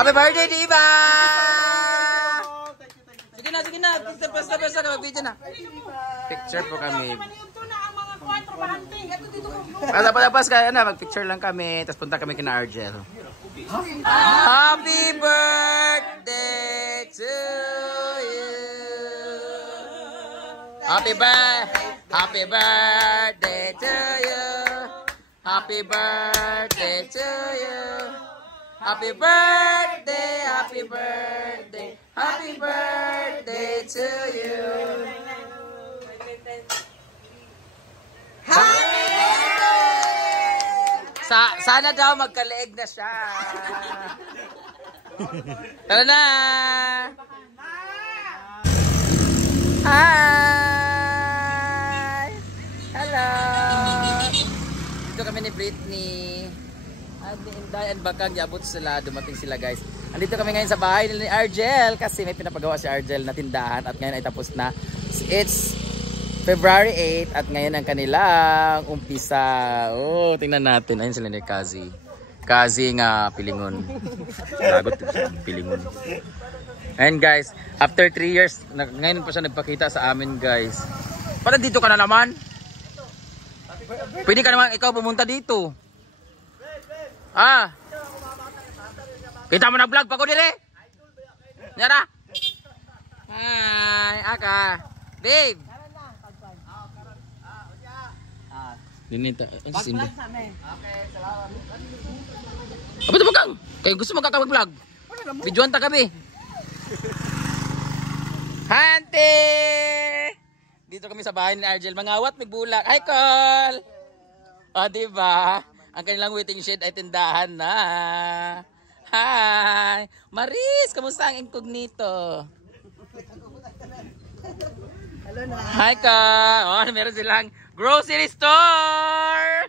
Happy birthday, Diva! Sige na. Pesta ka, mag-video na. Picture po kami. Pas ka na, mag-picture lang kami. Tapos punta kami kina Argel. Happy birthday to you. Happy birthday to you. Happy birthday to you. Happy birthday, happy birthday, happy birthday to you. Happy birthday! Sana daw magkaleeg na siya. Tara na! Hi! Hello! Dito kami ni Britney. Inday and Bakang, yabot sila, dumating sila guys. Andito kami ngayon sa bahay ni Argel kasi may pinapagawa si Argel na tindahan at ngayon ay tapos na. It's February 8 at ngayon ang kanilang umpisa. Oh, tingnan natin. Ayun sila ni Kazi. Kazi nga pilingon. Lagot pilingon. Ayun guys, after 3 years, ngayon pa siya nagpakita sa amin guys. Parang dito ka na naman. Pwede ka naman ikaw pumunta dito. Kita mo na vlog pa ko dire. Nyara. Hi, Aka. Babe. Dinita. Okay, salamat. Apa to Bakang? Kayo gusto magkakapag-vlog? Videoan ta kami. Hante. Dito kami sa bahay ni Argel. Mangawat, may bulak. Hi, Col. O, diba? Ang kanilang waiting shed ay tindahan na. Hi! Maris, kamusta ang incognito? Hi ka! Oh, meron silang grocery store!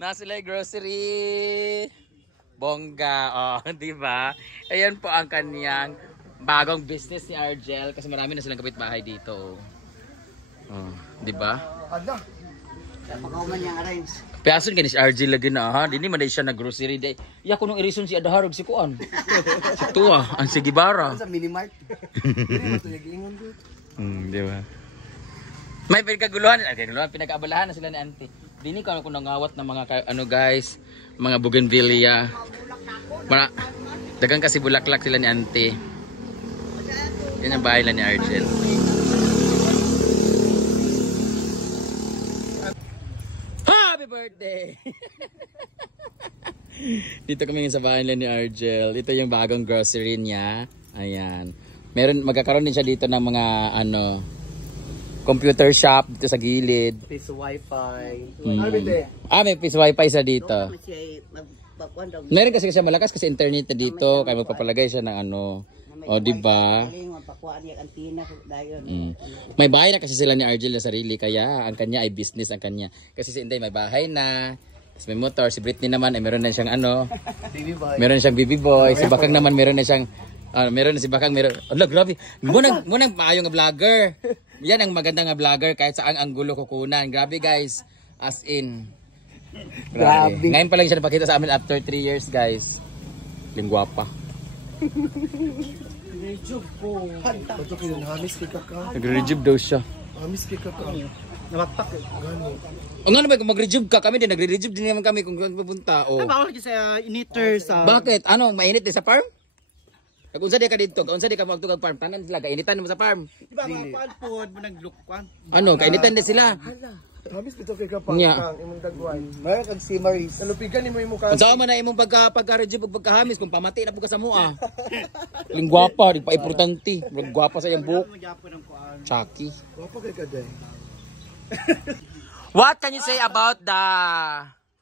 Nasa sila grocery. Bongga. Oh, di ba? Ayan po ang kaniyang bagong business ni Argel kasi marami na silang kapitbahay dito. Oh, di ba? Makauman niyang arrange. Piason ka ni si Argel lagi na ha. Dini man siya na grocery day. Ya kuno irison si Adaharog si Kuan. Si Tua, ang si Gibara. Sa mini-mart. Di ba? May pinagkaguluhan, pinag-aabalahan na sila ni Auntie. Dini ka ako nangawat ng mga ano guys, mga bougainvillea. Dagang kasi bulaklak sila ni Auntie. Yan ang bahay lang ni Argel. Happy birthday! Dito kami sa bahay ni Argel. Ito yung bagong grocery niya. Ayan. Magkakaroon din siya dito ng mga ano, computer shop dito sa gilid. Piece wifi. May piece wifi sa dito. Meron kasi siya malakas kasi internet na dito. Kaya magpapalagay siya ng ano. O, diba? May bahay na kasi sila ni Argel na sarili. Kaya ang kanya ay business ang kanya. Kasi si Inday may bahay na. May motor. Si Britney naman ay meron na siyang ano. Baby boy. Meron na siyang baby boy. Si Bakang naman meron na siyang meron na si Bakang meron. Ala, grabe. Munang maayong vlogger. Yan ang magandang vlogger kahit saan ang gulo kukunan. Grabe guys. As in. Grabe. Ngayon pa lang siya napakita sa amin after 3 years guys. Lingwapa. Rejuve ko. Ito kayo nahamis kay kaka. Nagre-rejuve daw siya. Nahamis kay kaka. Nabakpak eh. Gano'n. Ang ano ba kung mag-rejuve ka kami din. Nagre-rejuve din naman kami kung pupunta. Oh. Bawal kasi sa initer sa... Bakit? Ano? Mainit din sa farm? Kung saan di ka dito? Kung saan di ka magtugag farm? Tanan sila. Kainitan mo sa farm. Diba mga paan mo nag-look-kwan? Ano? Kainitan din sila. Nahamis dito kay kaka. Imong dagway. Mayroon kag si Maris. Nalupigan ni mo yung mukha. Kung saan man na imong pagka-rejuve o pagkahamis. Kung pamati na po ka sa mua. Yung gwapa. Di pa importante. Gwapa sa iyang buhok. Chucky. Gwapa kay kaday. What can you say about the...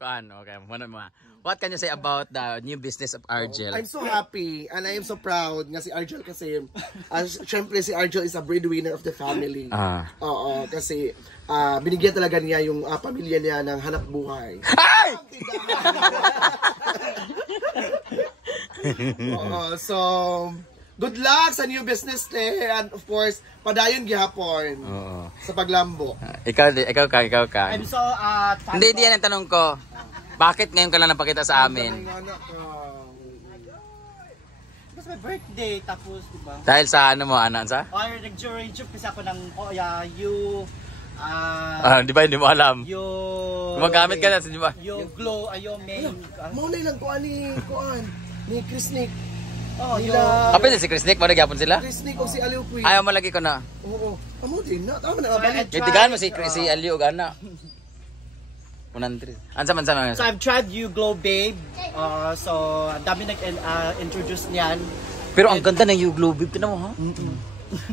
Okay, what can you say about the new business of Argel? I'm so happy and I am so proud nga si Argel kasi syempre si Argel is a breadwinner of the family. Oo, kasi binigyan talaga niya yung pamilya niya ng hanap buhay. Ay! So good luck sa new business and of course padayon gihapon sa paglambo. Ikaw ka. I'm so Hindi yan ang tanong ko. Bakit ngayon ka lang napakita sa amin? Tapos my birthday, tapos, diba? Dahil sa ano mo, anak sa? Or nag-joke kasi ako ng, you, Di ba, hindi mo alam? yung... Gumagamit ka na, di ba? Yung glow, yung main... Muna lang ni Chris Nick. Oh, Nila Kapit si Chris Nick, mo nagyapon sila? Chris Nick o si Aliw Queen. Ayaw mo lagi ko na. Oo. Amo din na. Tama na balik. Itigaan mo si Aliu, gana. 100. Ansam. So I've tried You Glow Babe. So ang dami nag-introduce niyan. Pero ang ganda ng You Glow Babe, tinan mo ha?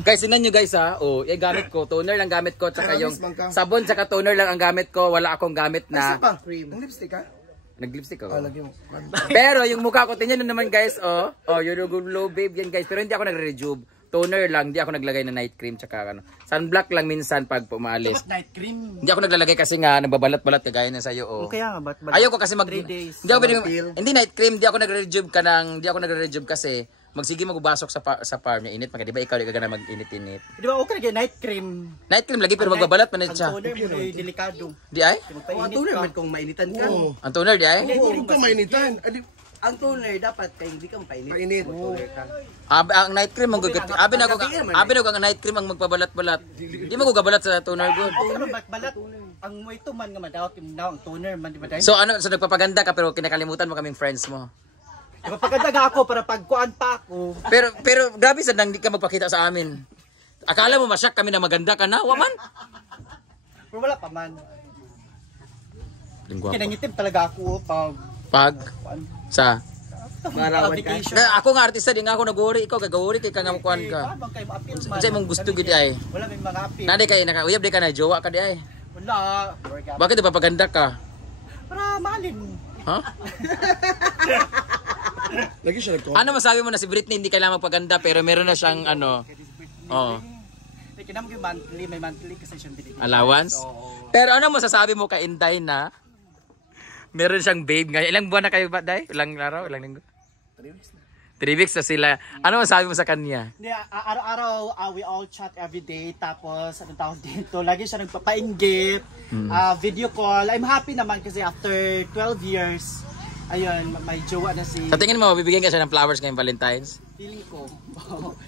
Guys, sinan nyo guys ha. Oh, gamit ko, toner lang gamit ko, tsaka yung sabon tsaka toner lang ang gamit ko, wala akong gamit na cream. Ang lipstick ka? Nag-lipstick ako. Lagi mo. Pero yung mukha ko, tingnan nyo naman guys, You Glow Babe yan guys. Pero hindi ako nagre-rejuve. Toner lang, hindi ako naglagay ng night cream tsaka ano. Sunblock lang minsan pag pumaalis. Dapat night cream. Hindi ako naglalagay kasi nga nagbabalat-balat kagaya na sa'yo. Kaya nga, ba't Ayoko kasi 3 days. Hindi night cream, hindi ako nagre-rejuve kasi magsige magbabasok sa farm niya init, di ba ikaw di ka na mag-init-init. Di ba okay kaya night cream? Night cream lagi pero magbabalat man siya. Ang toner mo ay delikado. Di ay? Ang toner man kung mainitan ka. Ang toner di ay? Oo, kung mainitan. Ang toner dapat kay hindi ka mapainit. Mainit. Ang night cream ang gugat. Abi na ko ang night cream ang magpabalat-balat. Di mo ko gabalat sa toner good. Pero balat ang mo ito man nga madawat yung ang toner man di ba dai? So nagpapaganda ka pero kinakalimutan mo kaming friends mo. Napapaganda ako para pagkuan pa ako. Pero grabe sa nang di ka magpakita sa amin. Akala mo masyak kami na maganda ka na, waman. Pero wala pa man. Lingwa. Kinangitim talaga ako Pag sa vacation. ako nga artista di nga ako naguri, ikaw gagawuri kay kang kuan ka. Habang kayo ma-appeal man. Unsay mong gusto gid ay? Wala may mga appeal. Nade kay uyab di ka na jowa ka di ay. Wala. Bakit di papaganda ka? Para malin. Ha? Lagi siya nagko. Ano masabi mo na si Britney hindi kailangan magpaganda pero meron na siyang ano? Oh, Kinam yung monthly, may monthly kasi siyang binigay. allowance? Pero ano masasabi mo kay Inday na meron siyang babe ngayon? Ilang buwan na kayo ba, Day? Ilang araw? Ilang linggo? 3 weeks na sila. Ano masabi mo sa kanya? Hindi, araw-araw we all chat every day. Tapos, anong tawag dito? Lagi siya nagpapainggit. Video call. I'm happy naman kasi after 12 years, ayun, may jowa na si... Sa tingin mo, bibigyan ka siya ng flowers ngayong Valentine's? Feeling ko.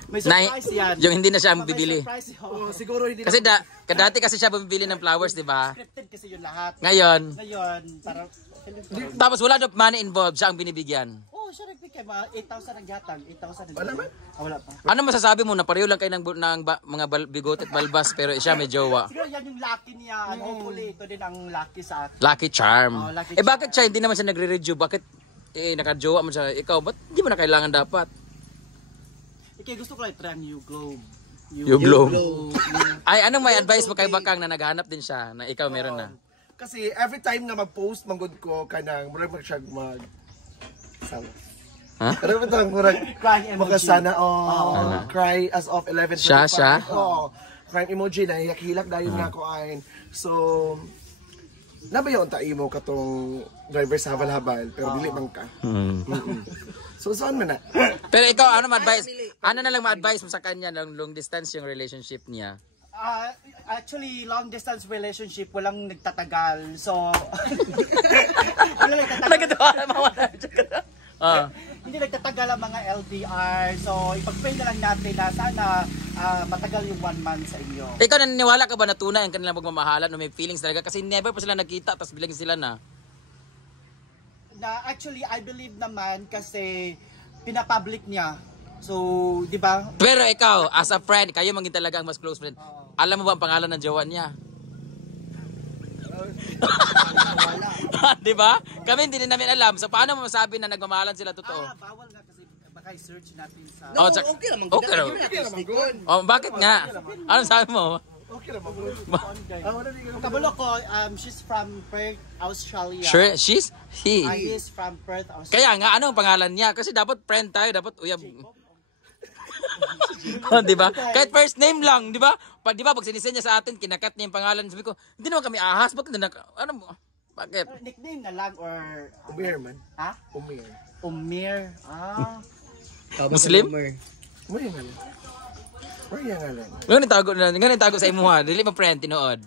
May surprise yan. Yung hindi na siya ang bibili. May surprise yun. Siguro hindi Kasi dati kasi siya bumibili ng flowers, di ba? Scripted kasi yung lahat. Ngayon, Para... tapos wala na money involved, siya ang binibigyan. Oh, siya nagbigay. 8,000 ang gatang. 8,000 ang Wala man? Wala pa. Ano masasabi mo na pareho lang kayo ng mga bigot at balbas pero siya may jowa? Siguro yan yung lucky niya. Hopefully, ito din ang lucky sa akin. Lucky charm. Oh, lucky Bakit siya hindi naman siya nagre-review? Bakit naka-jowa mo siya? Ikaw, ba't hindi mo na kailangan dapat? Okay, gusto ko lang try ang You Glow. You glow. Ay, anong may advice mo kay Bakang na naghahanap din siya na ikaw meron na? Kasi every time na mag-post manggod ko kanang murag mag siya mag Ha? Ano ba tawag murag Crying emoji. makasana cry as of 11:35. Siya? Oo. Crying emoji na hilak dayon na ko ayn. So nabayon ta imo katong driver sa habal-habal pero dili man ka. So saan man na? Pero ikaw, ano ma-advise? Ano na lang ma-advise mo sa kanya ng long distance yung relationship niya? Actually, long distance relationship, walang nagtatagal. So, walang nagtatagal. Nagkatawa na mawala. Hindi nagtatagal ang mga LDR. So, ipag-pray na lang natin na sana matagal yung 1 month sa inyo. Ikaw, naniniwala ka ba na tunay ang kanilang pagmamahalan o may feelings talaga? Kasi never pa sila nagkita, tapos bilang sila na. Actually, I believe naman kasi pinapublic niya. So, di ba? Pero ikaw, as a friend, kayo maging talaga ang mas close friend. Alam mo ba ang pangalan ng jowa niya? Di ba? Kami hindi din namin alam. So paano mo masabi na nagmamahalan sila totoo? Bawal nga kasi baka i-search natin sa... Okay naman. Okay naman. Oh, bakit nga? Anong sabi mo? Okay naman. Kabalo ko, she's from Perth, Australia. Sure, he. He is from Perth, Australia. Kaya nga, ano ang pangalan niya? Kasi dapat friend tayo, dapat uyab. Oh, di ba? Kahit first name lang, di ba? Di ba pag sinisend niya sa atin, kinakat niya yung pangalan. Sabi ko, hindi naman kami ahas. Bakit ano mo? Bakit? Nickname na lang or... Umir man. Ha? Umir. Umir. Muslim? Umir nga lang. Ngayon tago sa imo ha. Dili pa friend, tinuod.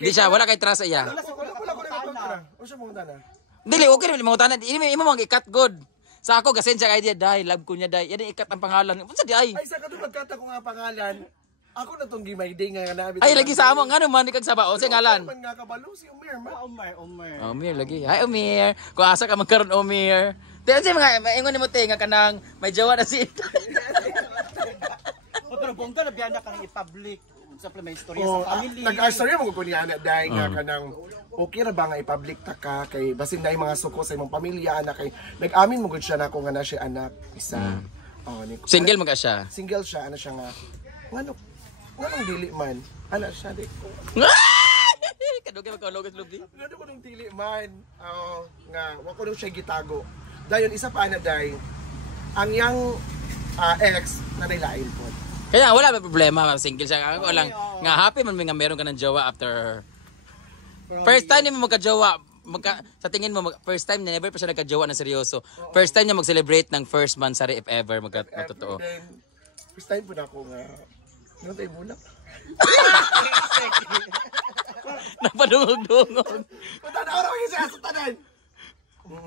Di siya, wala kay trust iya. Wala. O siya mong tana. Dili, okay naman mga tanan. Imo mga ikat good. Sa ako gasen siya idea dai, love ko niya dai. Yan ikat ang pangalan. Unsa di ay? Ay, sa kadto magkata ko nga pangalan. Ako na tong gimay day nga nabi. Ay lagi sa amo ngano man ikag sabaw sa ngalan. Man nga kabalo si Umir man. Umar. Umir lagi. Hi Umir. Kung asa ka magkaroon Umir. Tiyan si mga maingon nimo te nga kanang may jowa na si. Pero bongga na biyan na kang i-public. Sa may istorya sa family. Nag-astorya mo ko niya na dai nga kanang okay ra ba nga i-public ta ka kay basin dai mga suko sa imong pamilya anak kay nag-amin mo gud siya na ko nga na siya anak isa. Oh, ni Single mo ka siya. Single siya ana siya nga. Nganong dili man? Ana siya di ko. Kadugay magkaulogos lubi. Gano ko nung dili man. Nga wa ko nung siya gitago. Dayon isa pa na dai ang yang ex na nilain po. Kaya wala ba problema, single siya. Ako lang nga happy man may nga meron ka ng jowa after first time niya magka-jowa. Sa tingin mo first time na never pa siya nagka-jowa ng seryoso. First time niya mag-celebrate ng first month sa if ever magtotoo. First time po na ako nga ano tayo muna? Napadungog-dungog. Matanaw raw yung siya sa tanan.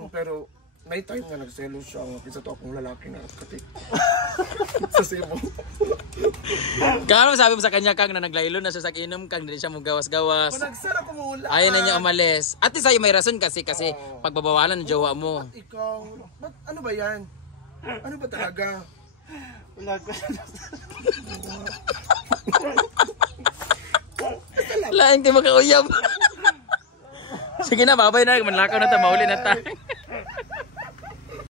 Pero may time nga nagselo siya ang isa to akong lalaki na katik. Sa Cebu. Kano sabi mo sa kanya kang na naglaylo na siya sa inom kang hindi siya mo gawas-gawas. Nagsara ko mula. Ayaw na niya umalis. At least sa'yo may rason kasi pagbabawalan ng jowa mo. Ikaw, ano ba yan? Ano ba talaga? Wala ko. Lain kayo makauyab. Sige na, babay na. Manlakaw na tayo. Mauli na tayo.